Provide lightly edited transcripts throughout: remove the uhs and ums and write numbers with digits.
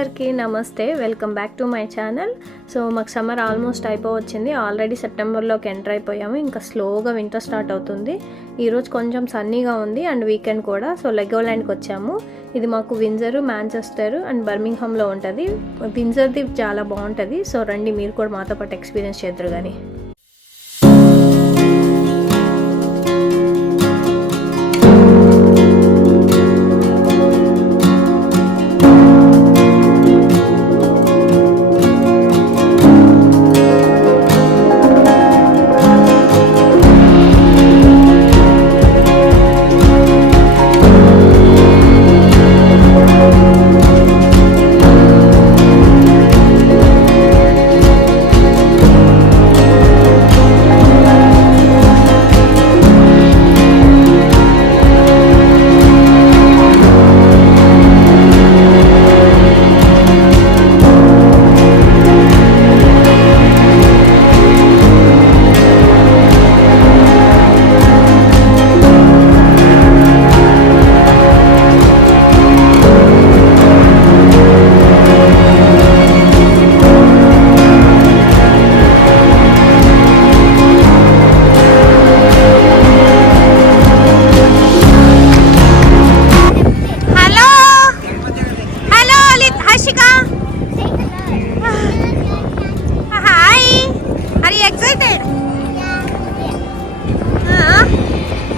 అందరికీ నమస్తే, welcome back to my channel. So మాకు సమ్మర్ ఆల్మోస్ట్ అయిపోవచ్చింది. ఆల్రెడీ సెప్టెంబర్లోకి ఎంటర్ అయిపోయాము. ఇంకా స్లోగా వింటర్ స్టార్ట్ అవుతుంది. ఈరోజు కొంచెం సన్నీగా ఉంది అండ్ వీకెండ్ కూడా. సో లెగోల్యాండ్కి వచ్చాము. ఇది మాకు వింజర్, మాంచెస్టర్ అండ్ బర్మింగ్హామ్లో ఉంటుంది. వింజర్ది చాలా బాగుంటుంది. సో రండి, మీరు కూడా మాతో పాటు ఎక్స్పీరియన్స్ చేద్దరు కానీ.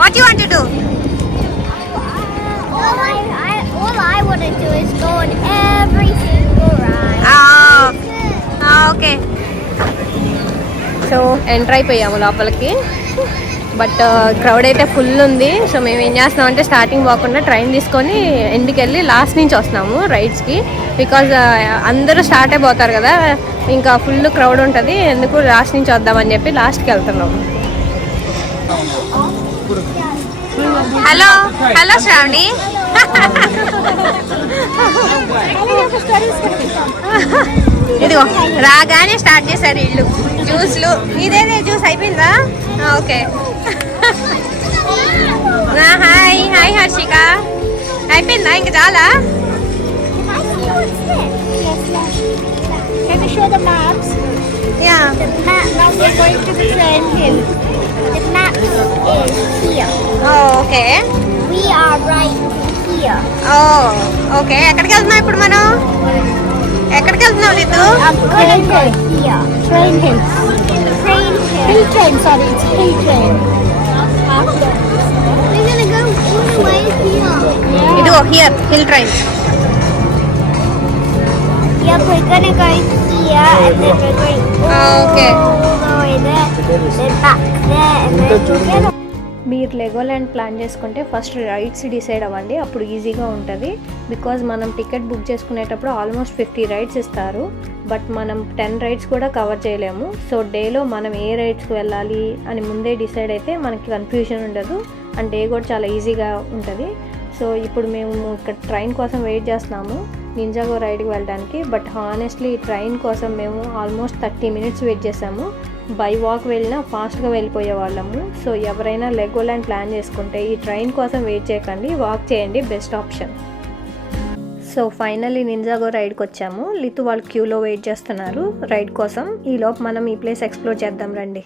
What do you want to do? All I want to do is go on every single ride. Okay. So enter అయిపోయాము లోపలికి. బట్ క్రౌడ్ అయితే ఫుల్ ఉంది. సో మేము ఏం చేస్తున్నాం అంటే స్టార్టింగ్ పోకుండా ట్రైన్ తీసుకొని ఇంటికి వెళ్ళి లాస్ట్ నుంచి వస్తున్నాము రైడ్స్కి. బికాజ్ అందరూ స్టార్ట్ అయిపోతారు కదా, ఇంకా ఫుల్ క్రౌడ్ ఉంటుంది. ఎందుకు లాస్ట్ నుంచి వద్దామని చెప్పి లాస్ట్కి వెళ్తున్నాము. హలో శ్రావణి. ఇదిగో రాగానే స్టార్ట్ చేశారు ఇల్లు జ్యూస్లు. ఇదేదే జ్యూస్ అయిపోయిందా? ఓకే. హాయ్ హాయ్ హర్షిక, అయిపోయిందా? ఇంకా చాలా? Can you show the maps? Yeah. The map. Now we're going to the train hill. The map is here. Oh, okay. We are right here. Oh, okay. ఎక్కడికి వెళ్తున్నాం ఇప్పుడు మనం? ఎక్కడికి వెళ్తున్నాం నీకు? I'm going to here. Train hill. Train hill. Hill train, sorry, it's hill train. We're gonna go all the way here. ఇదిగో here hill train. Yep, we're gonna go here and then we're going Okay. all the way there, then back there and then together. మీరు లెగోల్యాండ్ ప్లాన్ చేసుకుంటే first rides decide అవ్వండి, అప్పుడు ఈజీగా ఉంటుంది. బికాజ్ మనం ticket book చేసుకునేటప్పుడు ఆల్మోస్ట్ 50 రైడ్స్ ఇస్తారు. బట్ మనం 10 రైడ్స్ కూడా కవర్ చేయలేము. సో డేలో మనం ఏ రైడ్స్కి వెళ్ళాలి అని ముందే డిసైడ్ అయితే మనకి కన్ఫ్యూజన్ ఉండదు అండ్ డే కూడా చాలా ఈజీగా ఉంటుంది. సో ఇప్పుడు మేము ఇక్కడ ట్రైన్ కోసం వెయిట్ చేస్తున్నాము నింజాగో రైడ్కి వెళ్ళడానికి. బట్ హానెస్ట్లీ ఈ ట్రైన్ కోసం మేము ఆల్మోస్ట్ 30 మినిట్స్ వెయిట్ చేసాము. బై వాక్ వెళ్ళినా ఫాస్ట్గా వెళ్ళిపోయే వాళ్ళము. సో ఎవరైనా లెగోల్యాండ్ ప్లాన్ చేసుకుంటే ఈ ట్రైన్ కోసం వెయిట్ చేయకండి, వాక్ చేయండి, బెస్ట్ ఆప్షన్. సో ఫైనల్లీ నింజాగో రైడ్కి వచ్చాము. లితు వాళ్ళు క్యూలో వెయిట్ చేస్తున్నారు రైడ్ కోసం. ఈలోపు మనం ఈ ప్లేస్ ఎక్స్ప్లోర్ చేద్దాం రండి.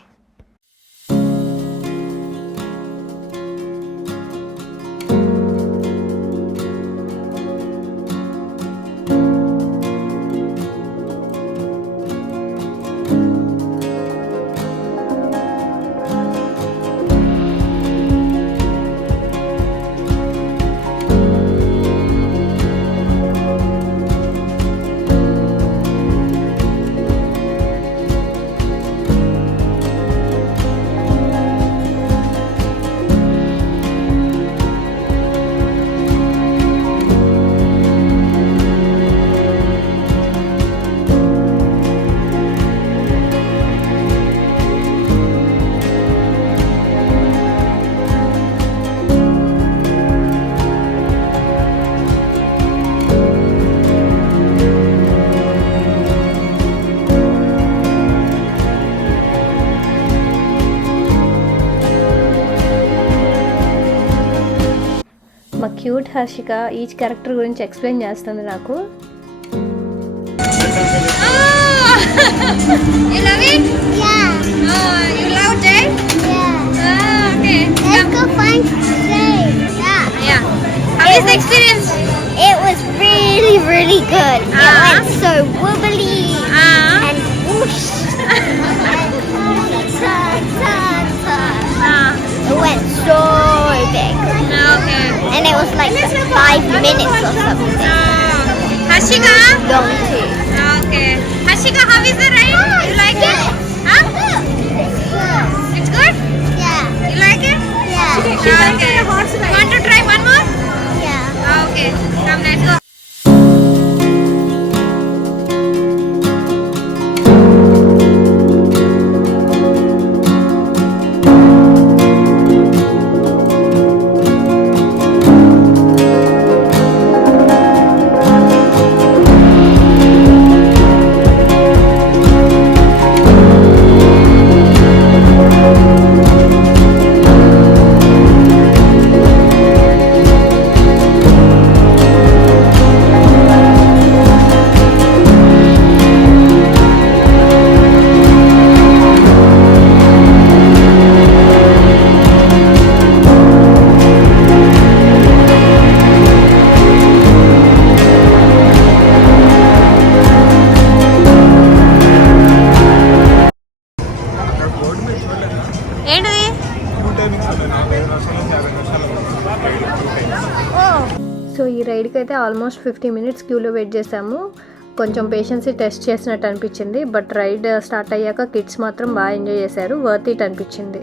మా క్యూట్ హర్షిక ఈచ్ క్యారెక్టర్ గురించి ఎక్స్ప్లెయిన్ చేస్తుంది నాకు. You love it? Yeah. Oh, you love Jay? Yeah. Okay. Let's go find Jay. Yeah. Yeah. How is the experience? It was really, really good. It Uh-huh. went so wobbly and whoosh. and turn. It went so big. Okay. And it was like 5 minutes or something. Hashika? Long too. Okay. Hashika, how is the ride? You like it? Huh? It's good? Yeah. You like it? Yeah. Okay. Want to try one more? Yeah. Okay. Come, let's go. ఏంటిది? సో ఈ రైడ్కి అయితే ఆల్మోస్ట్ 50 minutes క్యూలో wait చేసాము. కొంచెం పేషెన్సీ టెస్ట్ చేసినట్టు అనిపించింది. బట్ రైడ్ స్టార్ట్ అయ్యాక కిడ్స్ మాత్రం బాగా ఎంజాయ్ చేశారు. వర్త్ ఇట్ అనిపించింది.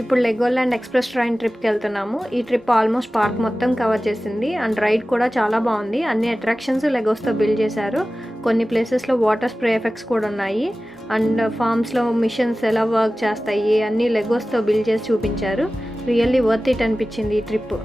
ఇప్పుడు లెగోల్యాండ్ ఎక్స్ప్రెస్ ట్రైన్ ట్రిప్కి వెళ్తున్నాము. ఈ ట్రిప్ ఆల్మోస్ట్ పార్క్ మొత్తం కవర్ చేసింది. అండ్ రైడ్ కూడా చాలా బాగుంది. అన్ని అట్రాక్షన్స్ లెగోస్తో బిల్డ్ చేశారు. కొన్ని ప్లేసెస్లో వాటర్ స్ప్రే ఎఫెక్ట్స్ కూడా ఉన్నాయి. అండ్ ఫార్మ్స్లో మిషన్స్ ఎలా వర్క్ చేస్తాయి అన్నీ లెగోస్తో బిల్డ్ చేసి చూపించారు. రియల్లీ వర్త్ ఇట్ అనిపించింది ఈ ట్రిప్.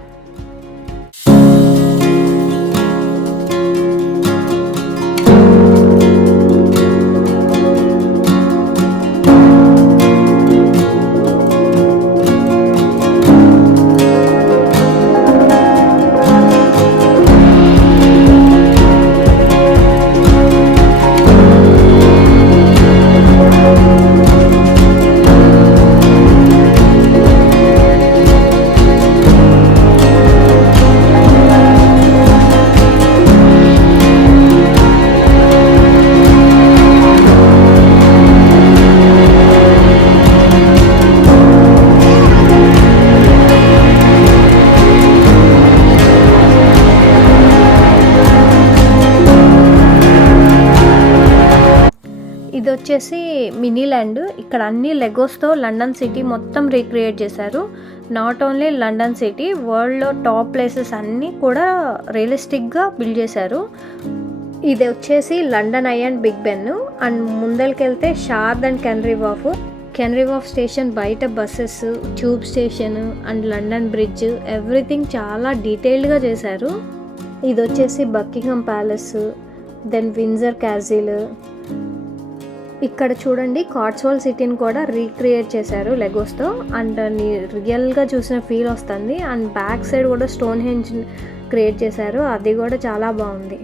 ఇది వచ్చేసి మినీ ల్యాండ్. ఇక్కడ అన్ని లెగోస్తో లండన్ సిటీ మొత్తం రీక్రియేట్ చేశారు. నాట్ ఓన్లీ లండన్ సిటీ, వరల్డ్లో టాప్ ప్లేసెస్ అన్నీ కూడా రియలిస్టిక్గా బిల్డ్ చేశారు. ఇది వచ్చేసి London Eye and Big Ben. And ముందరికెళ్తే Shard and Canary Wharf station బయట buses, tube station and London Bridge, everything చాలా డీటెయిల్డ్గా చేశారు. ఇది వచ్చేసి Buckingham Palace, then Windsor Castle, ఇక్కడ చూడండి కార్ట్స్వాల్ సిటీని కూడా రీక్రియేట్ చేశారు లెగోస్తో అండ్ రియల్గా చూసిన ఫీల్ వస్తుంది. అండ్ బ్యాక్ సైడ్ కూడా స్టోన్ హెంజ్ క్రియేట్ చేశారు, అది కూడా చాలా బాగుంది.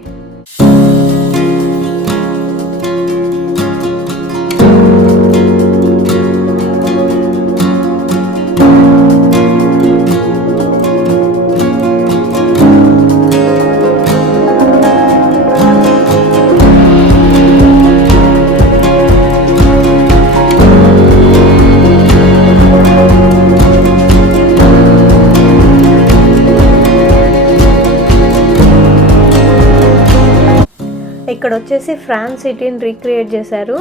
ఇక్కడ వచ్చేసి ఫ్రాన్స్ సిటీని రీక్రియేట్ చేశారు.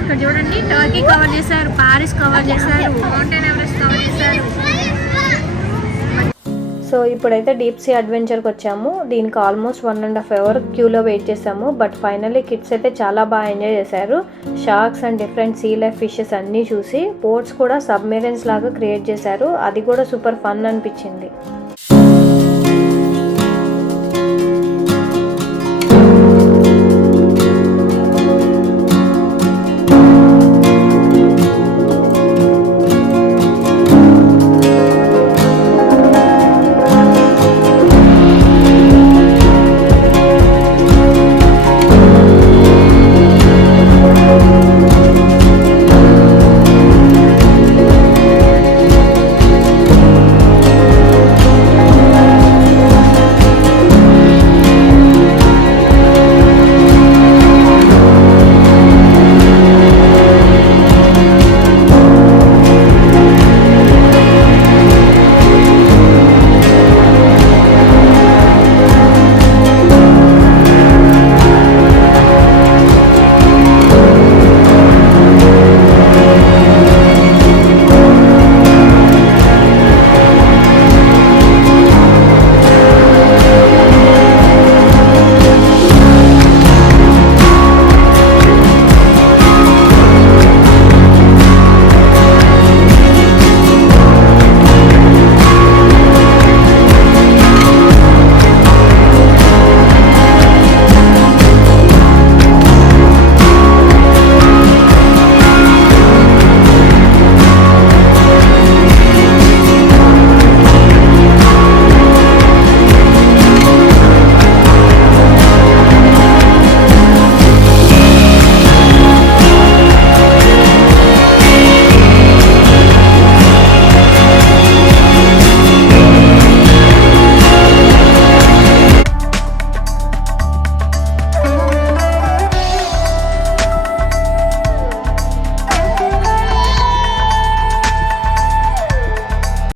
ఇక్కడ చూడండి టర్కీ కవర్ చేశారు, పారిస్ కవర్ చేశారు, మౌంటైన్ ఎవరెస్ట్ కవర్ చేశారు. సో ఇప్పుడైతే డీప్ సీ అడ్వెంచర్కి వచ్చాము. దీనికి ఆల్మోస్ట్ 1.5 hours క్యూలో వెయిట్ చేసాము. బట్ ఫైనల్లీ కిడ్స్ అయితే చాలా బాగా ఎంజాయ్ చేశారు. Sharks and different sea life fishes అన్నీ చూసి బోట్స్ కూడా సబ్మెరైన్స్ లాగా క్రియేట్ చేశారు, అది కూడా సూపర్ ఫన్ అనిపించింది.